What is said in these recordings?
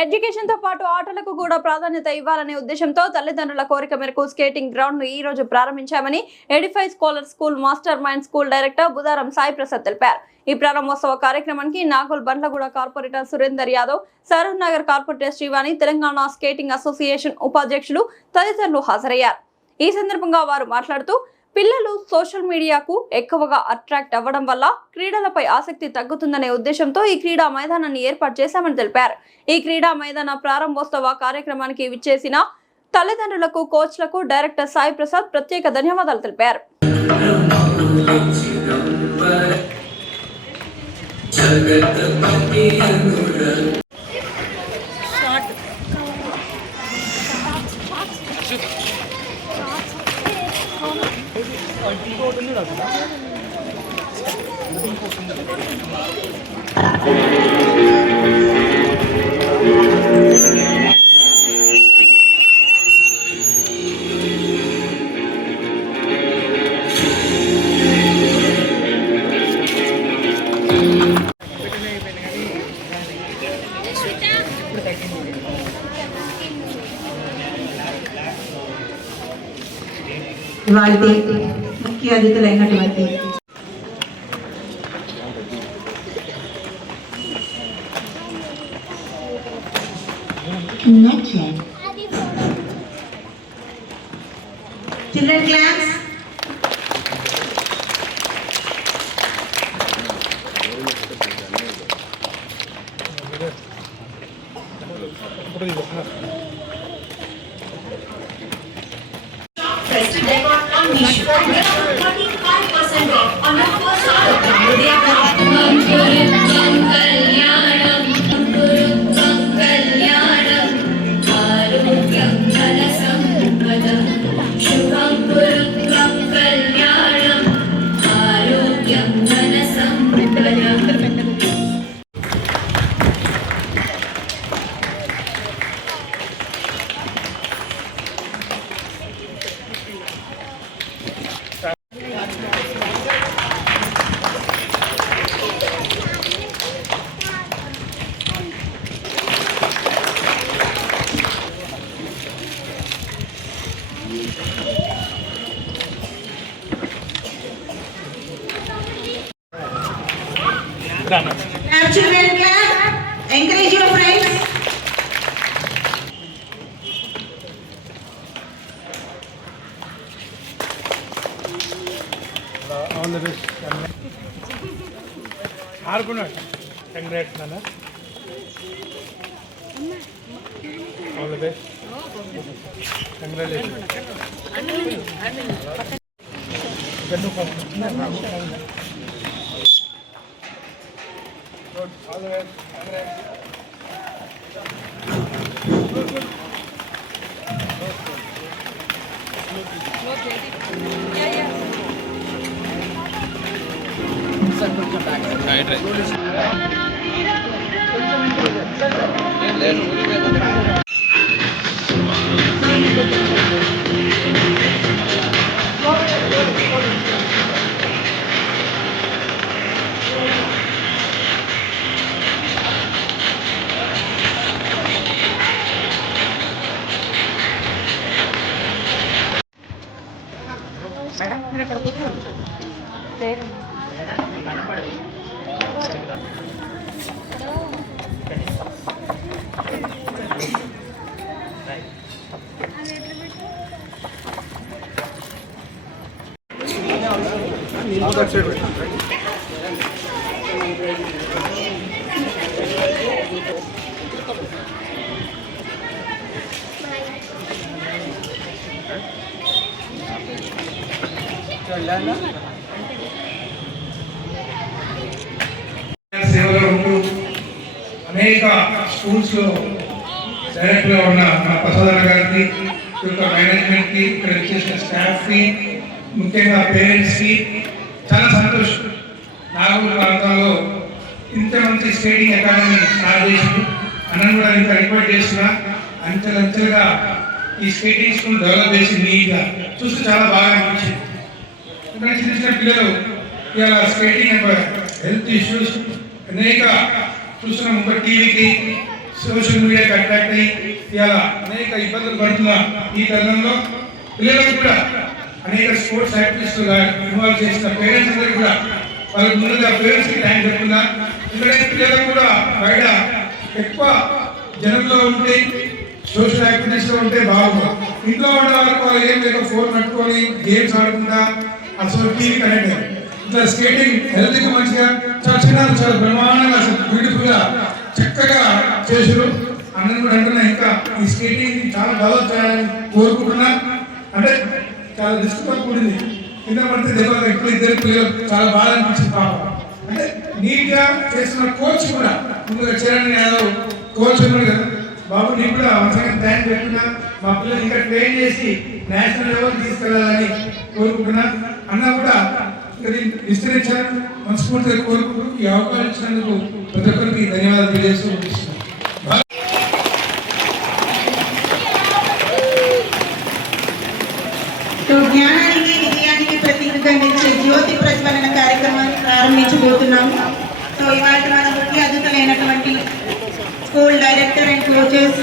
Education తో పాటు ఆటలకు కూడా ప్రాధాన్యత ఇవ్వాలనే ఉద్దేశంతో తల్లిదండ్రుల కోరిక మేరకు స్కేటింగ్ గ్రౌండ్ ను ఈ రోజు ప్రారంభించామని Edify scholar school master mind school director Budharam Sai Prasad తెలిపారు. ఈ ప్రారంభోత్సవ కార్యక్రమానికి Nagole Bandlaguda corporator Surender Yadav, Saroor Nagar corporator Srivani, Telangana skating association ఉపాధ్యక్షులు తదితరులు హాజరయ్యారు. ఈ సందర్భంగా వారు మాట్లాడుతూ పిల్లలు సోషల్ మీడియాకు ఎక్కువగా అట్రాక్ట్ అవ్వడం వల్ల క్రీడలపై ఆసక్తి తగ్గుతుందనే ఉద్దేశంతో ఈ క్రీడా మైదానాన్ని ఏర్పాటు చేశామని తెలిపారు. ఈ క్రీడా మైదాన ప్రారంభోత్సవ కార్యక్రమానికి విచ్చేసిన తల్లిదండ్రులకు, కోచ్లకు డైరెక్టర్ సాయి ప్రసాద్ ప్రత్యేక ధన్యవాదాలు తెలిపారు. ఇవాళ ముఖ్య అతిథులైనటువంటి children class children class, encourage your friends. All the best. Congrats, Nana. All the best. Congratulations. Good. All the best. Congrats. Good. That's it. సేవలో ఉంటూ అనేక స్కూల్స్లో డైరెక్టర్గా ఉన్న మన ప్రసాద్ గారికి, మేనేజ్మెంట్కి, ఇక్కడ చేసిన స్టాఫ్కి, ముఖ్యంగా పేరెంట్స్కి చాలా సంతోషం. నాగూర్ ప్రాంతంలో ఇంత మంచి స్కేటింగ్ అకాడమీ స్టార్ట్ చేసి అన్నను కూడా ఇంత రిక్వెస్ట్ చేస్తున్నా. అంచెలంచెలుగా ఈ స్కేటింగ్ స్కూల్ డెవలప్ చేసి నీట్గా చూస్తే చాలా బాగా అనిపించింది. ఇక్కడ చిన్న చిన్న పిల్లలు ఇవాళ స్కేటింగ్ హెల్త్ ఇష్యూస్ అనేక చూస్తున్నాం. ఒక టీవీకి సోషల్ మీడియాకి అట్రాక్ట్ అయ్యి ఇలా అనేక ఇబ్బందులు పడుతున్న ఈ తరుణంలో పిల్లలకు కూడా అనేక స్పోర్ట్స్ యాక్టివిటీస్లో ఇన్వాల్వ్ చేసిన పేరెంట్స్ అందరికీ కూడా వాళ్ళకి ముందుగా పేరెంట్స్కి థ్యాంక్ చెప్తున్నా. ఎందుకంటే పిల్లలకు కూడా బయట ఎక్కువ జనంలో ఉంటే సోషల్ యాక్టివిటీస్లో ఉంటే బాగుంది. ఇంట్లో ఉన్న వాళ్ళకి వాళ్ళు ఏం లేక ఫోన్ పట్టుకొని గేమ్స్ ఆడకుండా అసలు టీవీ కనెక్ట్ అయ్యారు. ఇట్లా స్కేటింగ్ హెల్త్కి మంచిగా చాలా చిన్న చాలా బ్రహ్మాండంగా అసలు బ్యూటిఫుల్గా చక్కగా చేసారు. అందరూ కూడా అంటున్నా ఇంకా ఈ స్కేటింగ్ చాలా డెవలప్ చేయాలని కోరుకుంటున్నా. అంటే చాలా రిస్క్ కూడింది, కింద పడితే దెబ్బ ఎక్కువ ఇద్దరు పిల్లలు చాలా బాగా అనిపించింది పాపం. అంటే నీట్గా చేస్తున్న కోచ్ కూడా ముందుగా చరణ్ యాదవ్ కోచ్ ఉన్నాడు కదా బాబు, నీకు కూడా అవసరంగా థ్యాంక్ చెప్తున్నా. మా పిల్లలు ఇంకా ట్రైన్ చేసి నేషనల్ లెవెల్ తీసుకెళ్ళాలని కోరుకుంటున్నా. అన్న కూడా విస్తరించారు మనస్ఫూర్తిగా కోరుకుంటూ ఈ అవకాశం ఇచ్చినందుకు ప్రతి ఒక్కరికి ధన్యవాదాలు తెలియజేస్తూ ముగిస్తున్నాను. జ్ఞానానికి విజయానికి ప్రతీకగా నిలిచే జ్యోతి ప్రజ్వలన కార్యక్రమాన్ని ప్రారంభించబోతున్నాము. సో ఇవాళ మన ముఖ్య అతిథులైనటువంటి school director and coaches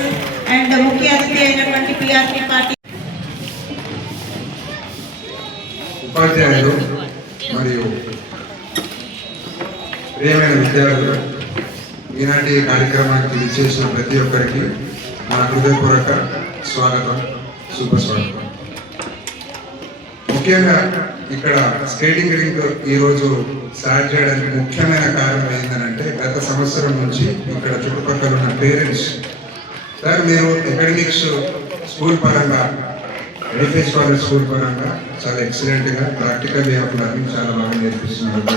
and ముఖ్య అతిథి అయినటువంటి పిఆర్పీ పార్టీ ఉపాధ్యాయులు మరియు ప్రియమైన విద్యార్థులు, ఈనాటి కార్యక్రమానికి విచ్చేసిన ప్రతి ఒక్కరికి నా హృదయపూర్వక స్వాగతం, సుస్వాగతం. ముఖ్యంగా ఇక్కడ స్కేటింగ్ రింక్ ఈరోజు స్టార్ట్ చేయడానికి ముఖ్యమైన కారణం ఏంటంటే గత సంవత్సరం నుంచి ఇక్కడ చుట్టుపక్కల ఉన్న పేరెంట్స్ సార్ మీరు అకాడమిక్స్ స్కూల్ పరంగా ఎడిఫైస్ కాలేజ్ స్కూల్ పరంగా చాలా ఎక్సలెంట్గా ప్రాక్టికల్ వే ఆఫ్ లెర్నింగ్ చాలా బాగా నేర్పిస్తున్నారు.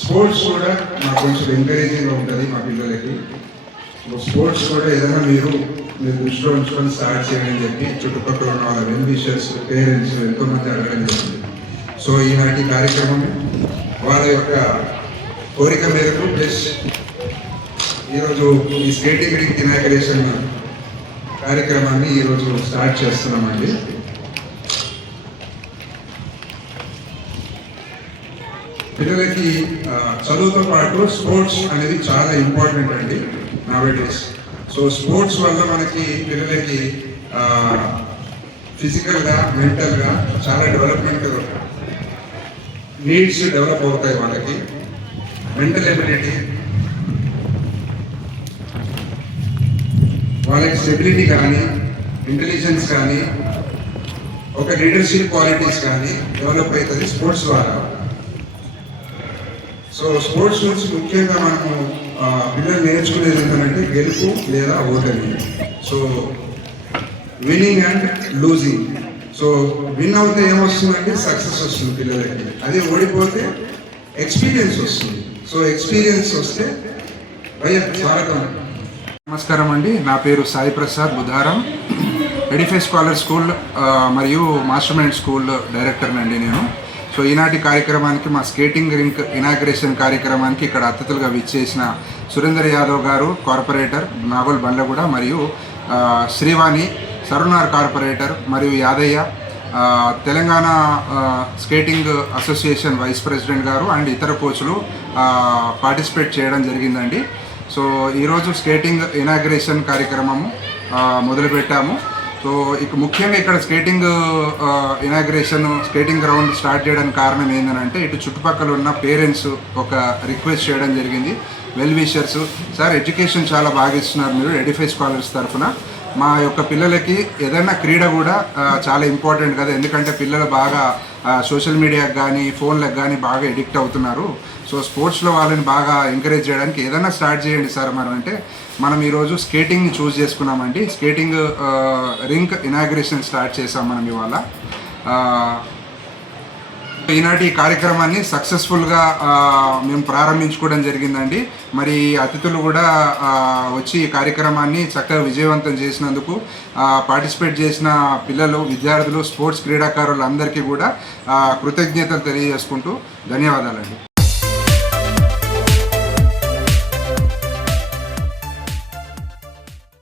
స్పోర్ట్స్ కూడా మాకు కొంచెం ఎంకరేజింగ్గా ఉంటుంది మా పిల్లలకి. స్పోర్ట్స్ కూడా ఏదైనా మీరు దృష్టిలో ఉంచుకొని స్టార్ట్ చేయండి అని చెప్పి చుట్టుపక్కల ఉన్న వాళ్ళ వెల్ విషర్స్ పేరెంట్స్ ఎంతోమంది అడగడం జరిగింది. సో ఈనాటి కార్యక్రమం వాళ్ళ యొక్క కోరిక మేరకు ప్లస్ ఈరోజు ఈ స్కేటింగ్ రింక్ ఇనాగరేషన్ కార్యక్రమాన్ని ఈరోజు స్టార్ట్ చేస్తున్నామండి. పిల్లలకి చదువుతో పాటు స్పోర్ట్స్ అనేది చాలా ఇంపార్టెంట్ అండి నౌడేస్. సో స్పోర్ట్స్ వల్ల మనకి పిల్లలకి ఫిజికల్గా మెంటల్గా చాలా డెవలప్మెంట్ నీడ్స్ డెవలప్ అవుతాయి. వాళ్ళకి మెంటల్ ఎబిలిటీ, వాళ్ళకి స్టెబిలిటీ కానీ ఇంటెలిజెన్స్ కానీ ఒక లీడర్షిప్ క్వాలిటీస్ కానీ డెవలప్ అవుతుంది స్పోర్ట్స్ ద్వారా. సో స్పోర్ట్స్ నుంచి ముఖ్యంగా మనము పిల్లలు నేర్చుకునేది ఏంటంటే గెలుపు లేదా ఓటమి. So winning and losing. So win అవుతే ఏమొస్తుందంటే సక్సెస్ వస్తుంది పిల్లలకి, అదే ఓడిపోతే ఎక్స్పీరియన్స్ వస్తుంది. సో ఎక్స్పీరియన్స్ వస్తే స్వాగతం. నమస్కారం అండి, నా పేరు Sai Prasad Budharam, Edify scholar school మరియు మాస్టర్ మైండ్ స్కూల్ డైరెక్టర్ అండి నేను. సో ఈనాటి కార్యక్రమానికి మా స్కేటింగ్ రింక్ ఇనాగ్రేషన్ కార్యక్రమానికి ఇక్కడ అతిథులుగా విచ్చేసిన సురేందర్ యాదవ్ గారు కార్పొరేటర్ నాగోల్ బండ్లగూడ, మరియు శ్రీవాణి సరునార్ కార్పొరేటర్, మరియు Yadaiah Telangana skating association vice president garu and ఇతర కోచ్లు పార్టిసిపేట్ చేయడం జరిగిందండి. సో ఈరోజు స్కేటింగ్ ఇనాగ్రేషన్ కార్యక్రమము మొదలుపెట్టాము. సో ఇక ముఖ్యంగా ఇక్కడ skating inauguration skating ground start చేయడానికి కారణం ఏంటంటే ఇటు చుట్టుపక్కల ఉన్న పేరెంట్స్ ఒక రిక్వెస్ట్ చేయడం జరిగింది. వెల్ విషర్స్, సార్ ఎడ్యుకేషన్ చాలా బాగా ఇస్తున్నారు మీరు ఎడిఫై స్కాలర్స్ తరఫున, మా యొక్క పిల్లలకి ఏదైనా క్రీడ కూడా చాలా ఇంపార్టెంట్ కదా, ఎందుకంటే పిల్లలు బాగా సోషల్ మీడియాకి కానీ ఫోన్లకు కానీ బాగా ఎడిక్ట్ అవుతున్నారు. సో స్పోర్ట్స్లో వాళ్ళని బాగా ఎంకరేజ్ చేయడానికి ఏదైనా స్టార్ట్ చేయండి సార్ మనం అంటే మనం ఈరోజు స్కేటింగ్ని చూస్ చేసుకున్నామండి. స్కేటింగ్ రింక్ ఇనాగ్రేషన్ స్టార్ట్ చేసాం మనం ఇవాళ. ఈనాటి కార్యక్రమాన్ని సక్సెస్ఫుల్గా మేము ప్రారంభించుకోవడం జరిగిందండి. మరి అతిథులు కూడా వచ్చి ఈ కార్యక్రమాన్ని చక్కగా విజయవంతం చేసినందుకు పార్టిసిపేట్ చేసిన పిల్లలు, విద్యార్థులు, స్పోర్ట్స్ క్రీడాకారులందరికీ కూడా కృతజ్ఞతలు తెలియజేసుకుంటూ ధన్యవాదాలండి.